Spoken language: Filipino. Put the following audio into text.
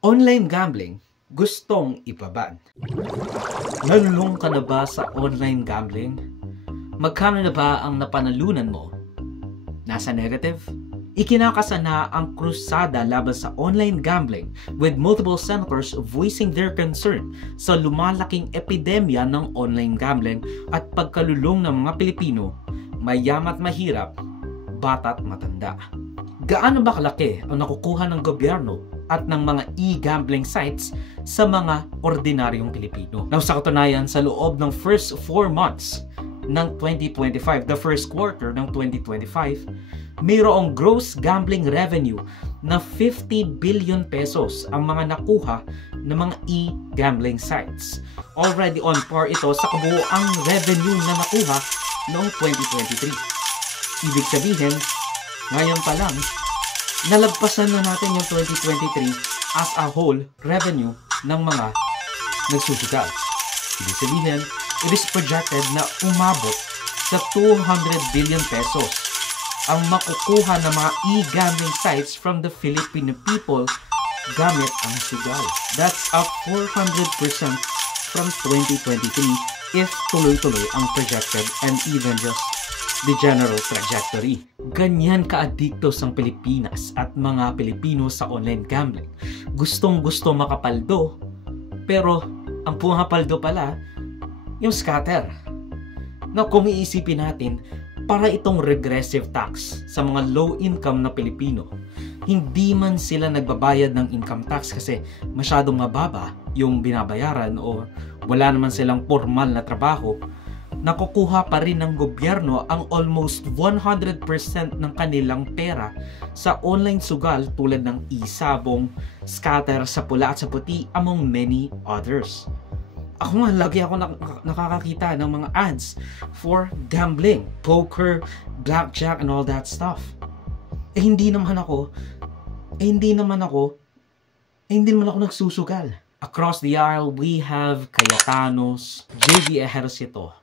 Online gambling, gustong ibaban. Nalulung ka na ba sa online gambling? Magkano na ba ang napanalunan mo? Nasa negative? Ikinakasa na ang krusada laban sa online gambling with multiple senators voicing their concern sa lumalaking epidemya ng online gambling at pagkalulong ng mga Pilipino, mayamat mahirap, bata't matanda. Gaano ba kalaki ang nakukuha ng gobyerno at ng mga e-gambling sites sa mga ordinaryong Pilipino? Now, sa katunayan, sa loob ng first 4 months ng 2025, the first quarter ng 2025, mayroong gross gambling revenue na 50 billion pesos ang mga nakuha ng mga e-gambling sites. Already on par ito sa kabuoang revenue na nakuha noong 2023. Ibig sabihin, ngayon pa lang, nalagpasan na natin yung 2023 as a whole revenue ng mga nagsusugal. Ibig sabihin, it is projected na umabot sa 200 billion pesos ang makukuha ng mga e-gambling sites from the Filipino people gamit ang sugal. That's up 400% from 2023 if tuloy-tuloy ang projected and even just the general trajectory. Ganyan ka-adiktos ang Pilipinas at mga Pilipino sa online gambling. Gustong-gusto makapaldo, pero ang pumapaldo pala, yung scatter. Na kung iisipin natin, para itong regressive tax sa mga low-income na Pilipino. Hindi man sila nagbabayad ng income tax kasi masyadong mababa yung binabayaran o wala naman silang formal na trabaho, nakukuha pa rin ng gobyerno ang almost 100% ng kanilang pera sa online sugal tulad ng e-sabong, scatter, sa pula at sa puti, among many others. Ako nga, lagi ako nakakakita ng mga ads for gambling, poker, blackjack, and all that stuff. Hindi naman ako nagsusugal. Across the aisle, we have Cayetanos, JV Ejercito,